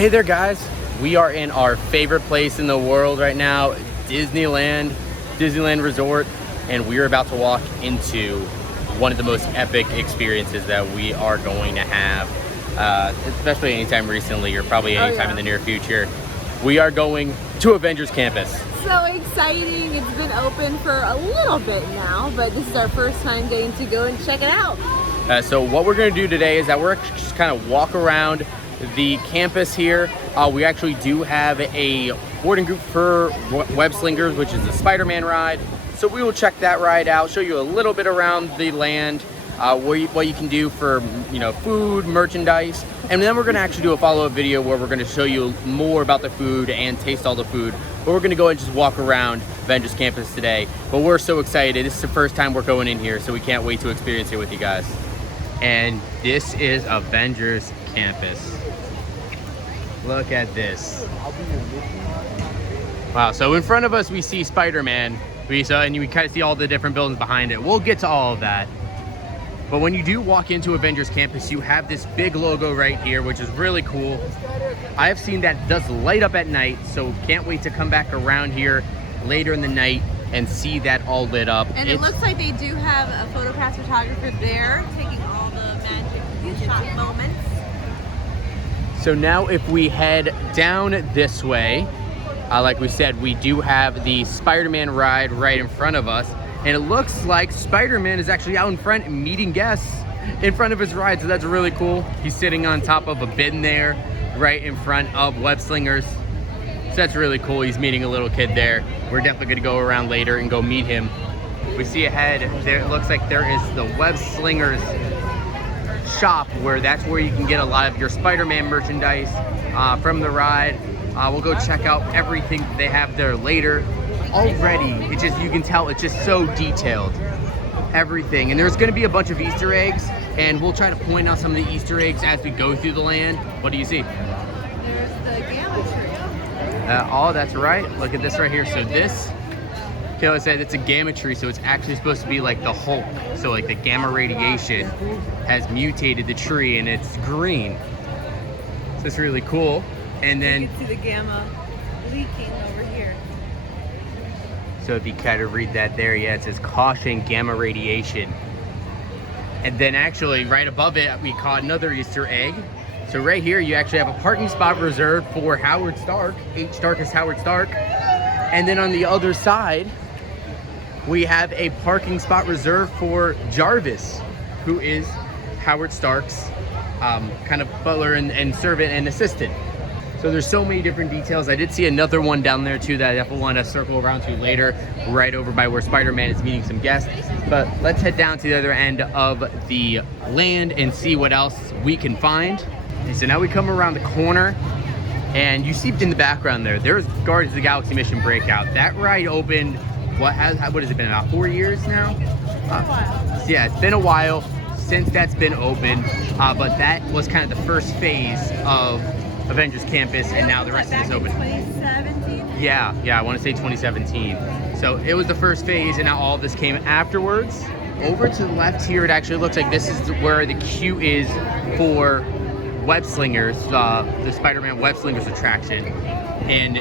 Hey there guys, we are in our favorite place in the world right now, Disneyland Resort, and we're about to walk into one of the most epic experiences that we are going to have, especially anytime recently or probably anytime in the near future. We are going to Avengers Campus. So exciting. It's been open for a little bit now, but this is our first time getting to go and check it out. So what we're going to do today is that we're just kind of walk around the campus here. We actually do have a boarding group for W.E.B Slingers, which is the Spider-Man ride. So we will check that ride out, show you a little bit around the land, what you can do for food, merchandise, and then we're going to actually do a follow-up video where we're going to show you more about the food and taste all the food. But we're going to go and just walk around Avengers Campus today. But we're so excited. This is the first time we're going in here, so we can't wait to experience it with you guys. And this is Avengers Campus. Look at this. Wow, so in front of us we see Spider-Man. And you kind of see all the different buildings behind it. We'll get to all of that. But when you do walk into Avengers Campus, you have this big logo right here, which is really cool. I have seen that does light up at night, so can't wait to come back around here later in the night and see that all lit up. And it looks like they do have a photo pass photographer there taking all the magic shot moments. So now if we head down this way, like we said, we do have the Spider-Man ride right in front of us. And it looks like Spider-Man is actually out in front meeting guests in front of his ride. So that's really cool. He's sitting on top of a bin there right in front of W.E.B Slingers. So that's really cool. He's meeting a little kid there. We're definitely going to go around later and go meet him. We see ahead there, it looks like there is the W.E.B Slingers shop, where that's where you can get a lot of your Spider-Man merchandise from the ride. We'll go check out everything they have there later. Already, it's just, you can tell it's just so detailed, everything. And there's going to be a bunch of Easter eggs, and we'll try to point out some of the Easter eggs as we go through the land. What do you see? There's the gamma tree. Oh, that's right. Look at this right here. So this, Kayla said it's a gamma tree, so it's actually supposed to be like the Hulk. So like the gamma radiation has mutated the tree and it's green. So it's really cool. And then you can see the gamma leaking over here. So if you kind of read that there, yeah, it says caution gamma radiation. And then actually right above it, we caught another Easter egg. So right here, you actually have a parking spot reserved for Howard Stark. H. Stark is Howard Stark. And then on the other side, we have a parking spot reserved for Jarvis, who is Howard Stark's kind of butler and servant and assistant. So there's so many different details. I did see another one down there too that I definitely want to circle around to later, right over by where Spider-Man is meeting some guests. But let's head down to the other end of the land and see what else we can find. And so now we come around the corner, and you see in the background there's Guardians of the Galaxy Mission Breakout. That ride opened, what has it been, about 4 years now? Yeah, it's been a while since that's been open, but that was kind of the first phase of Avengers Campus, and now the rest of it is open. 2017? Yeah, I want to say 2017. So it was the first phase, and now all of this came afterwards. Over to the left here, it actually looks like this is where the queue is for W.E.B Slingers, the Spider-Man W.E.B Slingers attraction. And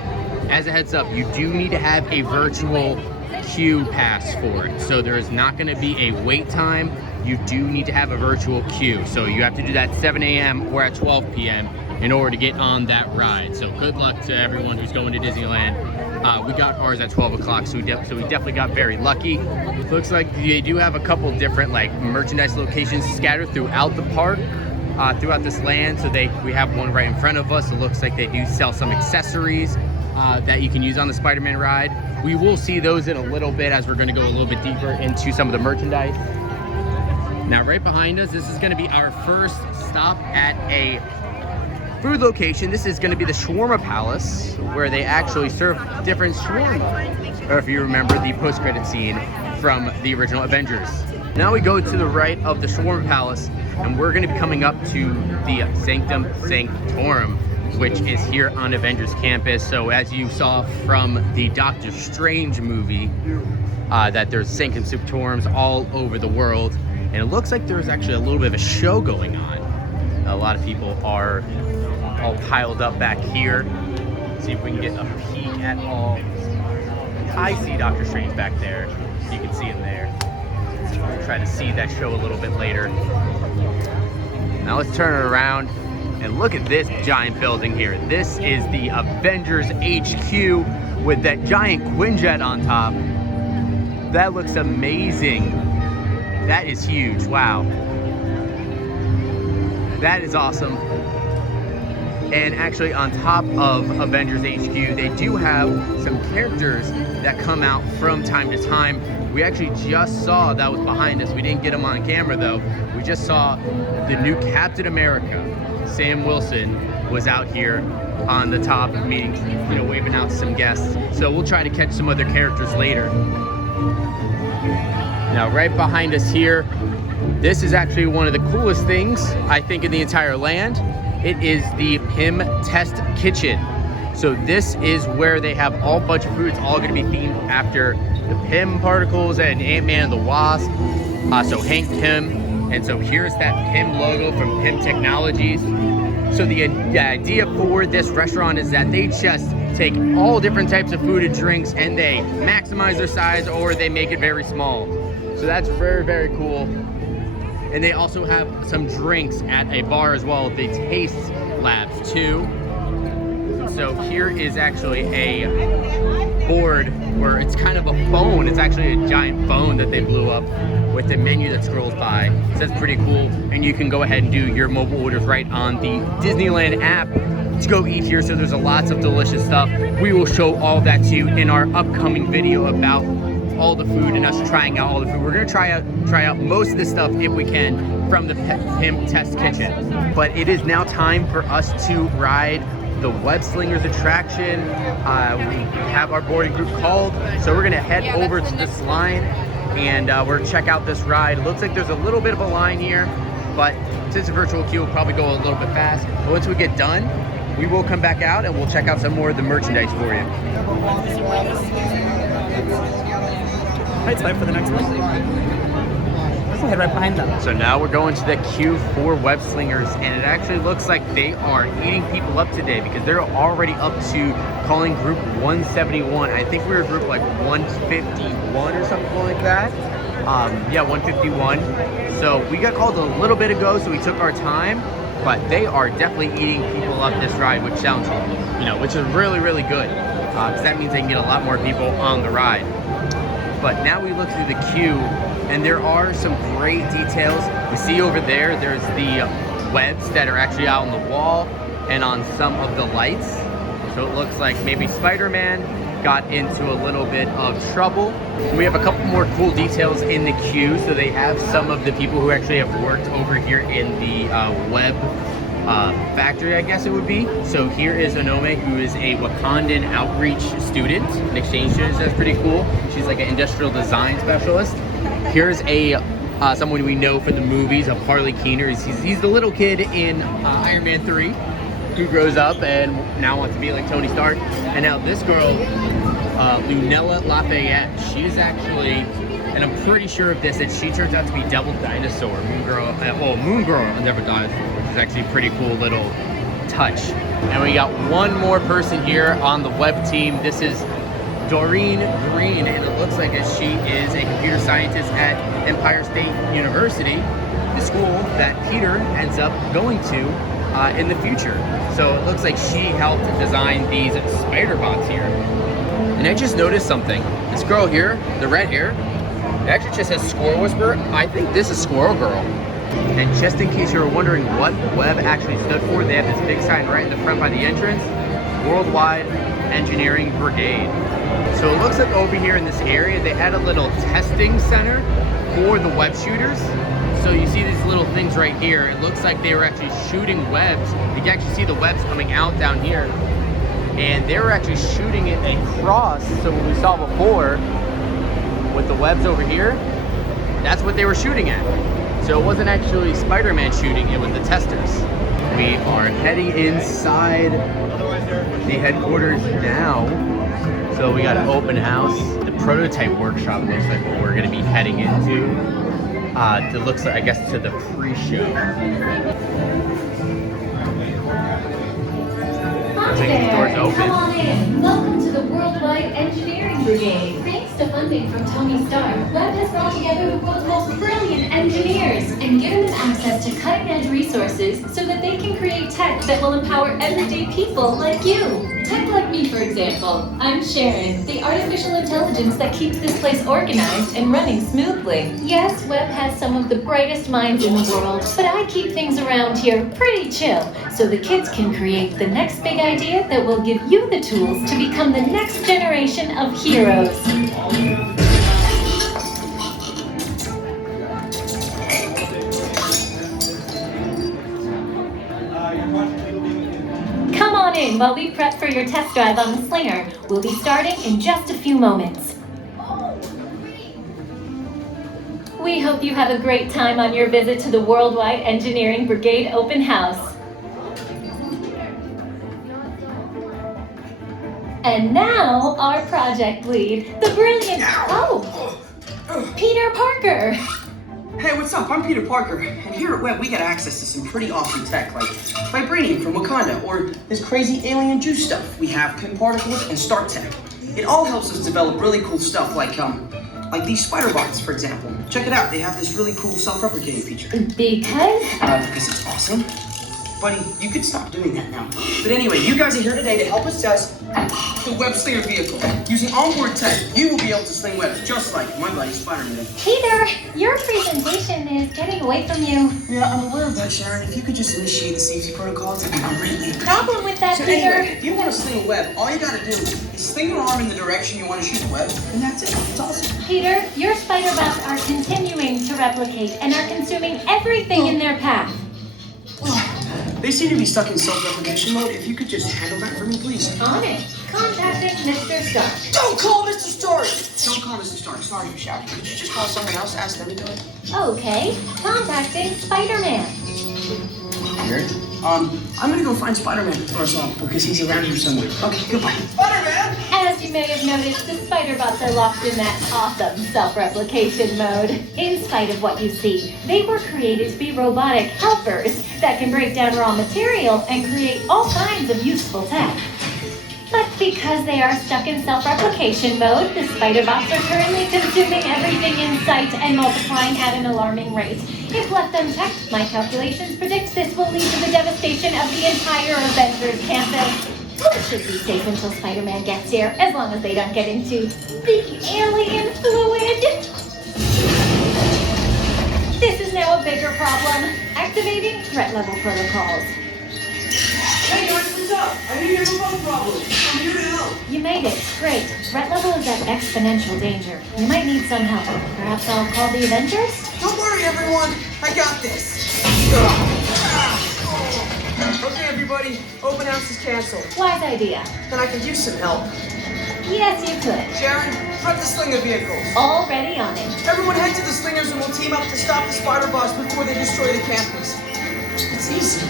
as a heads up, you do need to have a virtual queue pass for it. So there is not going to be a wait time. You do need to have a virtual queue. So you have to do that 7 a.m. or at 12 p.m. in order to get on that ride. So good luck to everyone who's going to Disneyland. We got ours at 12 o'clock, so we definitely got very lucky. Looks like they do have a couple different like merchandise locations scattered throughout the park, throughout this land. So we have one right in front of us. It looks like they do sell some accessories that you can use on the Spider-Man ride. We will see those in a little bit as we're gonna go a little bit deeper into some of the merchandise. Now right behind us, this is gonna be our first stop at a food location. This is going to be the Shawarma Palace, where they actually serve different shawarma, or if you remember the post-credit scene from the original Avengers. Now we go to the right of the Shawarma Palace, and we're going to be coming up to the Sanctum Sanctorum, which is here on Avengers Campus. So as you saw from the Doctor Strange movie, that there's Sanctum Sanctorums all over the world, and it looks like there's actually a little bit of a show going on. lot of people are all piled up back here. See if we can get a peek at all. I see Doctor Strange back there. You can see him there. We'll try to see that show a little bit later. Now let's turn it around and look at this giant building here. This is the Avengers HQ with that giant Quinjet on top. That looks amazing. That is huge, wow. That is awesome. And actually on top of Avengers HQ, they do have some characters that come out from time to time. We actually just saw, that was behind us, we didn't get them on camera though. We just saw the new Captain America, Sam Wilson, was out here on the top meeting, you know, waving out to some guests. So we'll try to catch some other characters later. Now right behind us here, this is actually one of the coolest things, I think, in the entire land. It is the PIM Test Kitchen. So this is where they have all bunch of food. It's all gonna be themed after the PIM particles and Ant-Man and the Wasp. So Hank Pym. And so here's that PIM logo from PIM Technologies. So the idea for this restaurant is that they just take all different types of food and drinks and they maximize their size or they make it very small. So that's very, very cool. And they also have some drinks at a bar as well, the Taste Labs too. So here is actually a board where it's kind of a phone. It's actually a giant phone that they blew up with the menu that scrolls by. So that's pretty cool. And you can go ahead and do your mobile orders right on the Disneyland app to go eat here. So there's lots of delicious stuff. We will show all that to you in our upcoming video about all the food and us trying out all the food. We're gonna try out most of this stuff if we can from the PIM Test Kitchen. But it is now time for us to ride the Web Slingers attraction. We have our boarding group called, so we're gonna head over to this line and we're gonna check out this ride. It looks like there's a little bit of a line here, but since it's a virtual queue, we'll probably go a little bit fast. But once we get done, we will come back out and we'll check out some more of the merchandise for you. It's time for the next one. We'll head right behind them. So now we're going to the queue for Web Slingers, and it actually looks like they are eating people up today because they're already up to calling group 171. I think we were group like 151 or something like that. Yeah, 151. So we got called a little bit ago, so we took our time, but they are definitely eating people up this ride, which sounds, you know, which is really, really good. Because that means they can get a lot more people on the ride. But now we look through the queue and there are some great details. We see over there, there's the webs that are actually out on the wall and on some of the lights. So it looks like maybe Spider-Man got into a little bit of trouble. We have a couple more cool details in the queue. So they have some of the people who actually have worked over here in the web factory, I guess it would be. So here is Onome, who is a Wakandan outreach student, an exchange student. So that's pretty cool. She's like an industrial design specialist. Here's a someone we know from the movies of Harley Keener. He's the little kid in Iron Man 3 who grows up and now wants to be like Tony Stark. And now this girl, Lunella Lafayette, she's actually, and I'm pretty sure of this, that she turns out to be Devil Dinosaur, Moon Girl on Devil Dinosaur, which is actually a pretty cool little touch. And we got one more person here on the web team. This is Doreen Green, and it looks like she is a computer scientist at Empire State University, the school that Peter ends up going to in the future. So it looks like she helped design these spider bots here. And I just noticed something. This girl here, the red hair, it actually just says Squirrel Whisperer. I think this is Squirrel Girl. And just in case you were wondering what WEB actually stood for, they have this big sign right in the front by the entrance, Worldwide Engineering Brigade. So it looks like over here in this area, they had a little testing center for the web shooters. So you see these little things right here. It looks like they were actually shooting webs. You can actually see the webs coming out down here. And they were actually shooting it across. So what we saw before with the webs over here, that's what they were shooting at. So it wasn't actually Spider-Man shooting, it was the testers. We are heading inside the headquarters now. So we got an open house. The prototype workshop looks like what we're gonna be heading into. It looks like, I guess, to the pre-show. open. Come on in. Welcome to the Worldwide Engineering Brigade. Thanks to funding from Tony Stark, Web has brought together the world's most brilliant engineers and given them access to cutting-edge resources so that they can create tech that will empower everyday people like you. Tech like me, for example. I'm Sharon, the artificial intelligence that keeps this place organized and running smoothly. Yes, Web has some of the brightest minds in the world, but I keep things around here pretty chill, so the kids can create the next big idea that will give you the tools to become the next generation of heroes. Come on in while we prep for your test drive on the Slinger. We'll be starting in just a few moments. We hope you have a great time on your visit to the Worldwide Engineering Brigade Open House. And now, our project lead, the brilliant... Oh! Peter Parker! Hey, what's up? I'm Peter Parker, and here at Web we get access to some pretty awesome tech, like vibranium from Wakanda, or this crazy alien juice stuff. We have Pym particles and Stark tech. It all helps us develop really cool stuff, like these spider bots, for example. Check it out. They have this really cool self-replicating feature. Because? Because it's awesome. Buddy, you could stop doing that now. But anyway, you guys are here today to help us test the Web Slinger vehicle. Using onboard tech, you will be able to sling webs just like my buddy Spider-Man. Peter, your presentation is getting away from you. Yeah, I'm aware of that, Sharon. If you could just initiate the safety protocols, that'd be greatly appreciated. Problem with that, So Peter? anyway, if you want to sling a web, all you gotta do is sling your arm in the direction you want to shoot the web, and that's it. It's awesome. Peter, your spider bots are continuing to replicate and are consuming everything in their path. They seem to be stuck in self-replication mode. If you could just handle that for me, please. On it. Contacting Mr. Stark. Don't call Mr. Stark! Don't call Mr. Stark. Sorry, you shouted. Could you just call someone else? Ask them to do it. Okay. Contacting Spider-Man. Here. I'm gonna go find Spider-Man for us all, because he's around here somewhere. Okay, goodbye. Spider-Man! As you may have noticed, the spider bots are locked in that awesome self-replication mode. In spite of what you see, they were created to be robotic helpers that can break down raw material and create all kinds of useful tech. But because they are stuck in self-replication mode, the spider bots are currently consuming everything in sight and multiplying at an alarming rate. If left unchecked, my calculations predict this will lead to the devastation of the entire Avengers Campus. We should be safe until Spider-Man gets here, as long as they don't get into the alien fluid. This is now a bigger problem. Activating threat level protocols. Hey guys, what's up? I hear you have a phone problem. I'm here to help. You made it. Great. Threat level is at exponential danger. You might need some help. Perhaps I'll call the Avengers? Don't worry, everyone. I got this. Okay, everybody. Open house is canceled. Wise idea. Then I could use some help. Yes, you could. Sharon, prep the Slinger vehicles. Already on it. Everyone head to the Slingers and we'll team up to stop the spider bots before they destroy the campus. It's easy.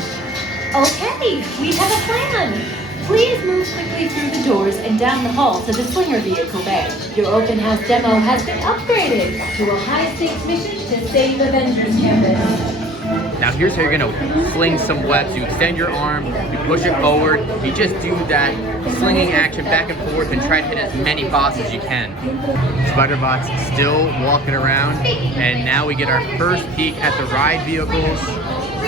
Okay, we have a plan. Please move quickly through the doors and down the hall to the Slinger vehicle bay. Your open house demo has been upgraded to a high-stakes mission to save Avengers Campus. Now here's how you're gonna sling some webs. You extend your arm, you push it forward, you just do that slinging action back and forth and try to hit as many bots as you can. Spider-Bot's still walking around, and now we get our first peek at the ride vehicles,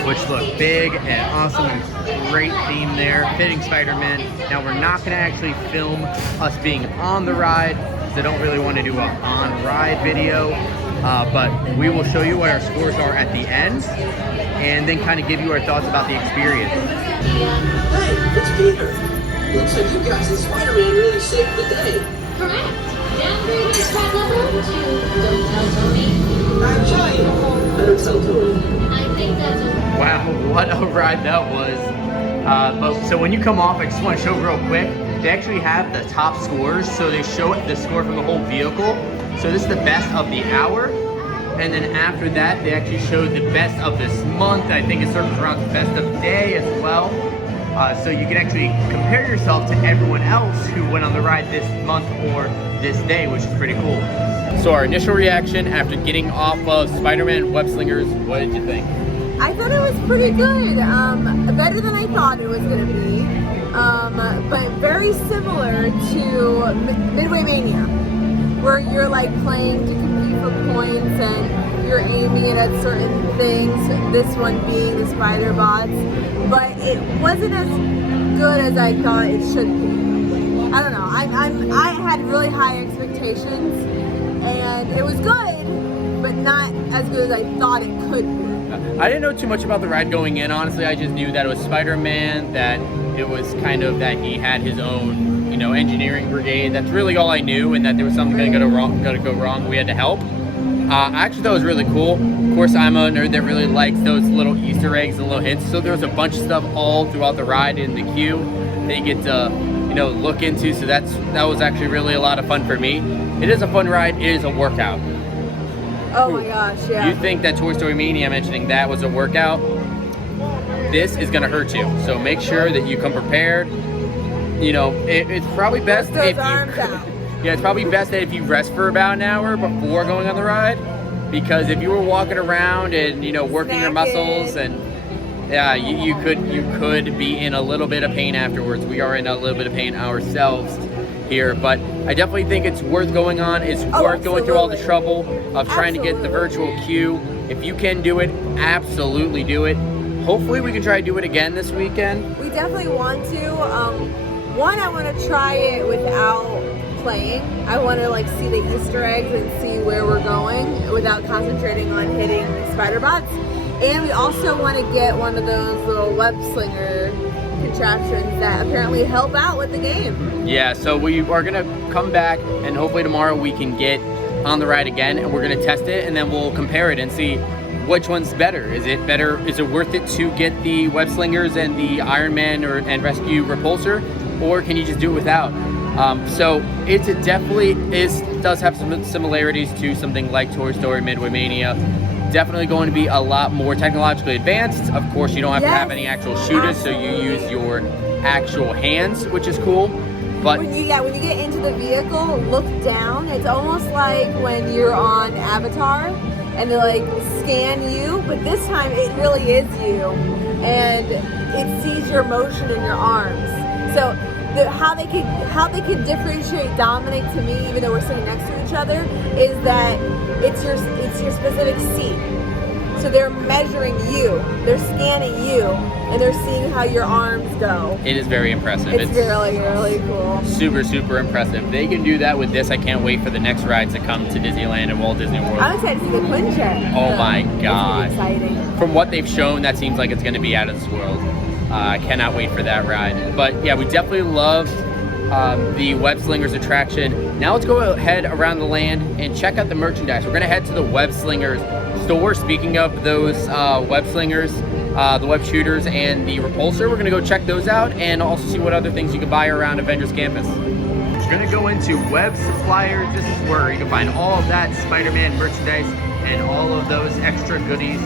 which look big and awesome and great theme there, fitting Spider-Man. Now we're not gonna actually film us being on the ride, because I don't really want to do a on-ride video, but we will show you what our scores are at the end, and then kind of give you our thoughts about the experience. Hey, it's Peter. Looks like you guys and Spider-Man really saved the day. Correct. Downgraded threat level to don't tell Tony. Actually, better tell Tony. I think that's a... Wow, what a ride that was. But so when you come off, I just want to show real quick, they actually have the top scores, so they show the score from the whole vehicle. So this is the best of the hour, and then after that, they actually showed the best of this month. I think it circles around the best of day as well. So you can actually compare yourself to everyone else who went on the ride this month or this day, which is pretty cool. So our initial reaction after getting off of Spider-Man Web Slingers, what did you think? I thought it was pretty good. Better than I thought it was gonna be. but very similar to Midway Mania, where you're like playing to compete for points and you're aiming it at certain things. This one being the spider bots, but it wasn't as good as I thought it should be. I don't know. I had really high expectations, and it was good, but not as good as I thought it could be. I didn't know too much about the ride going in, honestly. I just knew that it was Spider-Man, that it was kind of that he had his own, you know, engineering brigade. That's really all I knew, and that there was something going to go wrong. We had to help. I actually thought it was really cool. Of course, I'm a nerd that really likes those little Easter eggs and little hints. So there was a bunch of stuff all throughout the ride in the queue that you get to, you know, look into. So that was actually really a lot of fun for me. It is a fun ride. It is a workout. Oh my gosh, yeah. You think that Toy Story Mania mentioning that was a workout? This is gonna hurt you. So make sure that you come prepared. You know, it's probably best if you, yeah, it's probably best that if you rest for about an hour before going on the ride, because if you were walking around and, you know, working your muscles, and yeah, you could be in a little bit of pain afterwards. We are in a little bit of pain ourselves here, but I definitely think it's worth going on. It's worth going through all the trouble of trying to get the virtual queue. If you can do it, absolutely do it. Hopefully we can try to do it again this weekend. We definitely want to. One, I want to try it without playing. I want to like see the Easter eggs and see where we're going without concentrating on hitting spider bots. And we also want to get one of those little web slinger contraptions that apparently help out with the game. Yeah, so we are gonna come back, and hopefully tomorrow we can get on the ride again, and we're gonna test it, and then we'll compare it and see which one's better. Is it better? Is it worth it to get the web slingers and the Iron Man and Rescue Repulsor, or can you just do it without? So it definitely does have some similarities to something like Toy Story Midway Mania. Definitely going to be a lot more technologically advanced. Of course, you don't have to have any actual shooters, so you use your actual hands, which is cool. But when you get into the vehicle, look down. It's almost like when you're on Avatar and they like scan you, but this time it really is you, and it sees your motion in your arms. So how they could differentiate Dominic to me, even though we're sitting next to each other, is that it's your specific seat. So they're measuring you, they're scanning you, and they're seeing how your arms go. it is very impressive. It's really, really cool. Super, super impressive. They can do that with this. I can't wait for the next rides to come to Disneyland and Walt Disney World. I'm excited to see the Quinjet. Oh my God. It's exciting. From what they've shown, that seems like it's going to be out of this world. I cannot wait for that ride. But yeah, we definitely loved the Web Slingers attraction. Now let's go ahead around the land and check out the merchandise. We're going to head to the Web Slingers store. Speaking of those Web Slingers, the Web Shooters, and the Repulsor, we're going to go check those out and also see what other things you can buy around Avengers Campus. We're going to go into Web Supplier. This is where you can find all of that Spider-Man merchandise and all of those extra goodies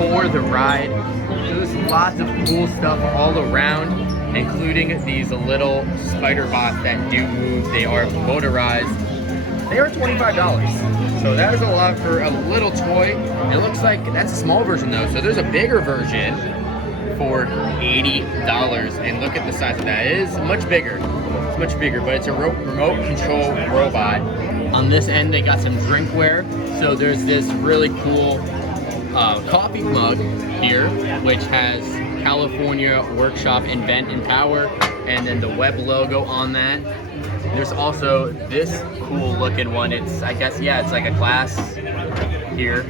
for the ride. There's lots of cool stuff all around, including these little spider bots that do move. They are motorized. They are $25. So that is a lot for a little toy. It looks like that's a small version though. So there's a bigger version for $80. And look at the size of that. It is much bigger. It's much bigger, but it's a remote control robot. On this end, they got some drinkware. So there's this really cool coffee mug here, which has California Workshop Invent and Power, and then the Web logo on that. There's also this cool looking one. It's, I guess, yeah, it's like a glass here.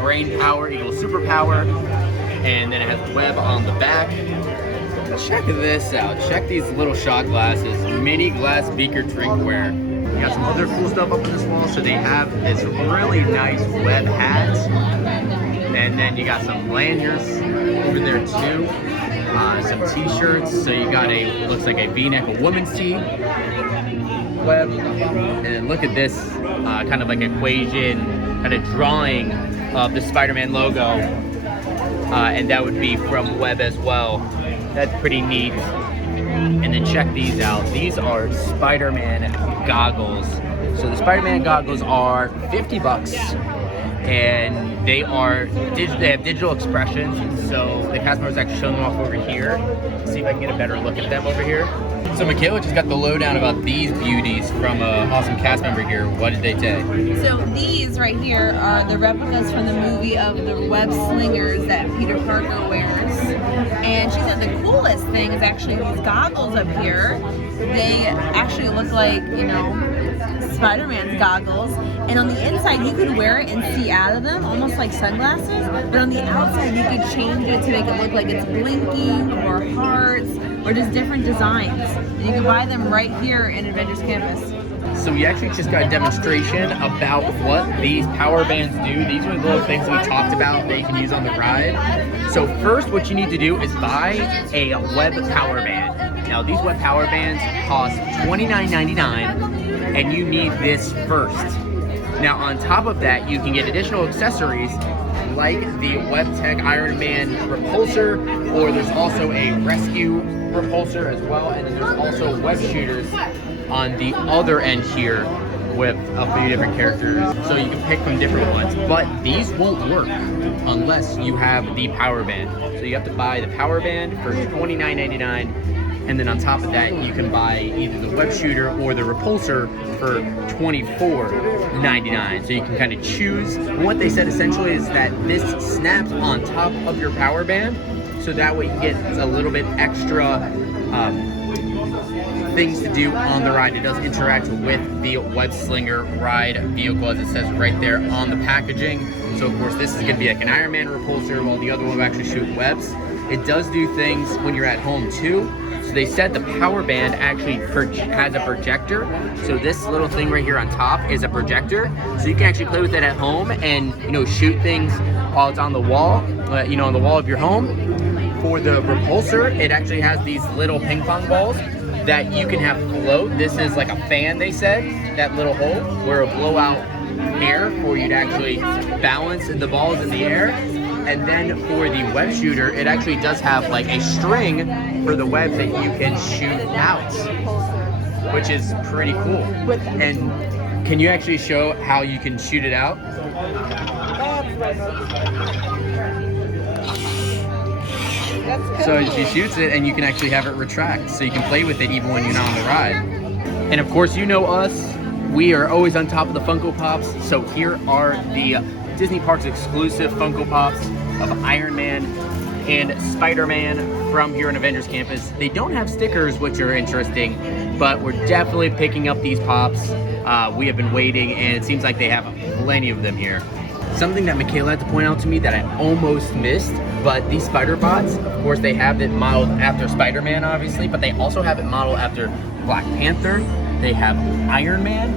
Brain power equals superpower, and then it has Web on the back. Check this out. Check these little shot glasses. Mini glass beaker drinkware. We got some other cool stuff up on this wall. So they have this really nice Web hat. And then you got some lanyards over there too. Some t-shirts. So you got looks like a V-neck, a woman's tee. Web. And then look at this kind of like equation, kind of drawing of the Spider-Man logo. And that would be from Web as well. That's pretty neat. And then check these out. These are Spider-Man goggles. So the Spider-Man goggles are $50. and they have digital expressions. So the cast members actually showing them off over here. See if I can get a better look at them over here. So Michaela just got the lowdown about these beauties from an awesome cast member here. What did they say? So these right here are the replicas from the movie of the web slingers that Peter Parker wears. And she said the coolest thing is actually these goggles up here. They actually look like, you know, Spider-Man's goggles. And on the inside, you could wear it and see out of them, almost like sunglasses. But on the outside, you could change it to make it look like it's blinking or hearts or just different designs. And you can buy them right here in Avengers Campus. So we actually just got a demonstration about what these power bands do. These are the little things we talked about that you can use on the ride. So first, what you need to do is buy a web power band. Now these web power bands cost $29.99, and you need this first. Now on top of that, you can get additional accessories like the WebTech Iron Man repulsor, or there's also a rescue repulsor as well, and then there's also web shooters on the other end here with a few different characters. So you can pick from different ones, but these won't work unless you have the power band. So you have to buy the power band for $29.99. And then on top of that, you can buy either the web shooter or the repulsor for $24.99. So you can kind of choose. And what they said essentially is that this snaps on top of your power band, so that way you get a little bit extra things to do on the ride. It does interact with the web slinger ride vehicle, as it says right there on the packaging. So of course this is going to be like an Iron Man repulsor, while the other one will actually shoot webs. It does do things when you're at home too. So they said the power band actually has a projector. So this little thing right here on top is a projector. So you can actually play with it at home and, you know, shoot things while it's on the wall, you know, on the wall of your home. For the repulsor, it actually has these little ping pong balls that you can have float. This is like a fan, they said, that little hole where it'll blow out air for you to actually balance the balls in the air. And then for the web shooter, it actually does have like a string for the webs that you can shoot out, which is pretty cool. And can you actually show how you can shoot it out? So she shoots it and you can actually have it retract, so you can play with it even when you're not on the ride. And of course, you know us, we are always on top of the Funko Pops. So here are the Disney Parks exclusive Funko Pops of Iron Man and Spider-Man from here on Avengers Campus. They don't have stickers, which are interesting, but we're definitely picking up these Pops. We have been waiting, and it seems like they have plenty of them here. Something that Michaela had to point out to me that I almost missed, but these Spider Bots, of course, they have it modeled after Spider-Man, obviously, but they also have it modeled after Black Panther. They have Iron Man.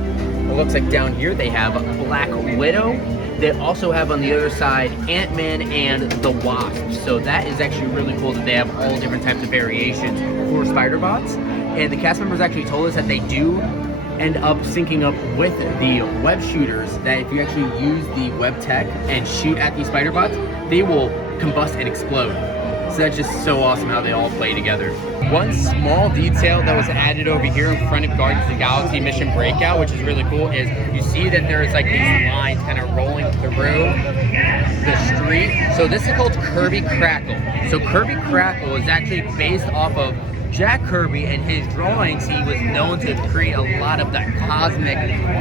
It looks like down here they have Black Widow. They also have on the other side Ant-Man and the Wasp. So that is actually really cool that they have all different types of variations for Spider Bots. And the cast members actually told us that they do end up syncing up with the web shooters, that if you actually use the web tech and shoot at these Spider Bots, they will combust and explode. So that's just so awesome how they all play together. One small detail that was added over here in front of Guardians of the Galaxy Mission Breakout, which is really cool, is you see that there's like these lines kind of rolling through the street. So this is called Kirby Crackle. So Kirby Crackle is actually based off of Jack Kirby and his drawings. He was known to create a lot of the cosmic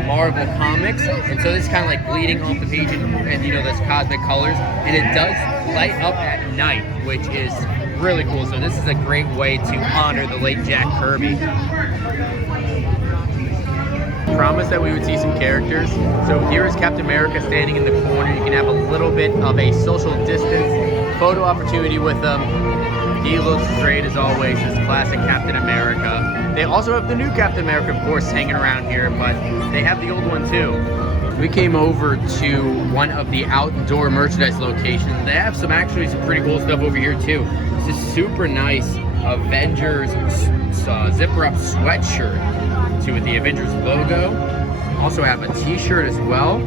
Marvel comics, and so this is kind of like bleeding off the page and you know, those cosmic colors, and it does light up at night, which is really cool. So this is a great way to honor the late Jack Kirby. Promised that we would see some characters. So here is Captain America standing in the corner. You can have a little bit of a social distance photo opportunity with them. He looks great as always, his classic Captain America. They also have the new Captain America, of course, hanging around here, but they have the old one too. We came over to one of the outdoor merchandise locations. They have some pretty cool stuff over here too. This is super nice Avengers zipper up sweatshirt with the Avengers logo. Also have a t-shirt as well,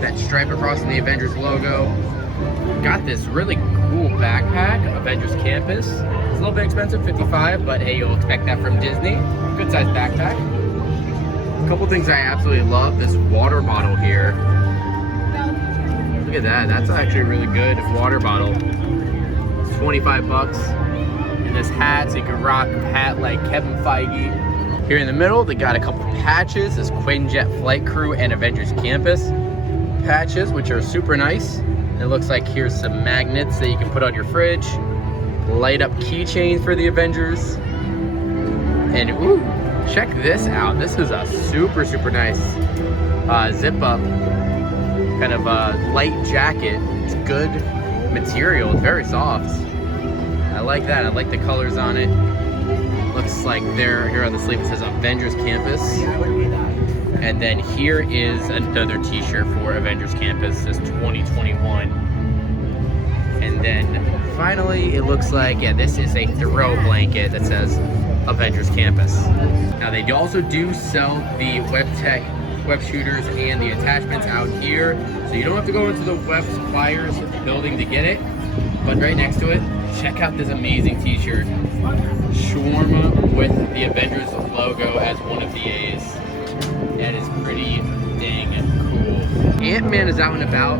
that stripe across the Avengers logo. Got this really cool backpack, Avengers Campus. It's a little bit expensive, $55, but hey, you'll expect that from Disney. Good sized backpack. A couple things I absolutely love, this water bottle here. Look at that. That's actually a really good water bottle. It's 25 bucks. And this hat, so you can rock a hat like Kevin Feige. Here in the middle, they got a couple patches. This Quinjet Flight Crew and Avengers Campus patches, which are super nice. It looks like here's some magnets that you can put on your fridge. Light up keychains for the Avengers. And ooh, check this out. This is a super, super nice zip up kind of light jacket. It's good material. It's very soft. I like that. I like the colors on it. Looks like there, here on the sleeve it says Avengers Campus. And then here is another t-shirt for Avengers Campus. It says 2021. And then finally, it looks like, yeah, this is a throw blanket that says Avengers Campus. Now they also do sell the web shooters and the attachments out here. So you don't have to go into the web suppliers building to get it. But right next to it, check out this amazing t-shirt. Shawarma with the Avengers logo as one of the A's. That is pretty dang cool. Ant-Man is out and about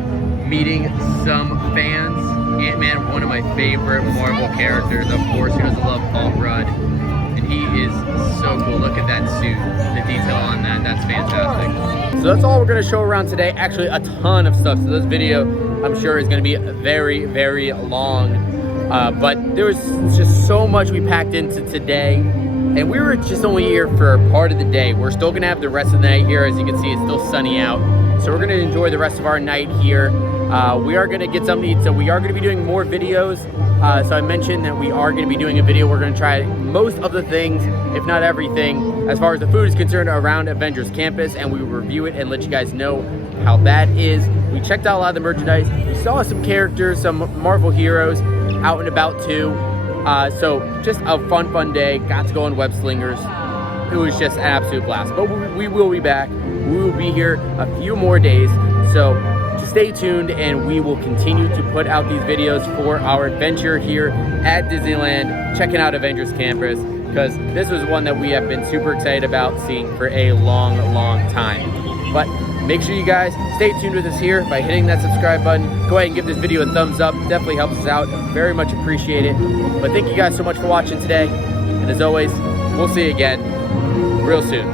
meeting some fans. Ant-Man, one of my favorite Marvel characters. Of course, who doesn't love Paul Rudd? And he is so cool. Look at that suit. The detail on that, that's fantastic. So that's all we're gonna show around today. Actually, a ton of stuff. So this video, I'm sure, is gonna be very, very long. But there was just so much we packed into today. And we were just only here for part of the day. We're still gonna have the rest of the night here. As you can see, it's still sunny out. So we're gonna enjoy the rest of our night here. We are gonna get something to eat, so we are gonna be doing more videos. So I mentioned that we are gonna be doing a video. We're gonna try most of the things, if not everything, as far as the food is concerned around Avengers Campus, and we will review it and let you guys know how that is. We checked out a lot of the merchandise. We saw some characters, some Marvel heroes out and about too. So just a fun day. Got to go on Web Slingers. It was just an absolute blast. But we will be back. We will be here a few more days. So just stay tuned, and we will continue to put out these videos for our adventure here at Disneyland, checking out Avengers Campus, because this was one that we have been super excited about seeing for a long time. But make sure you guys stay tuned with us here by hitting that subscribe button. Go ahead and give this video a thumbs up. Definitely helps us out. Very much appreciate it. But thank you guys so much for watching today. And as always, we'll see you again real soon.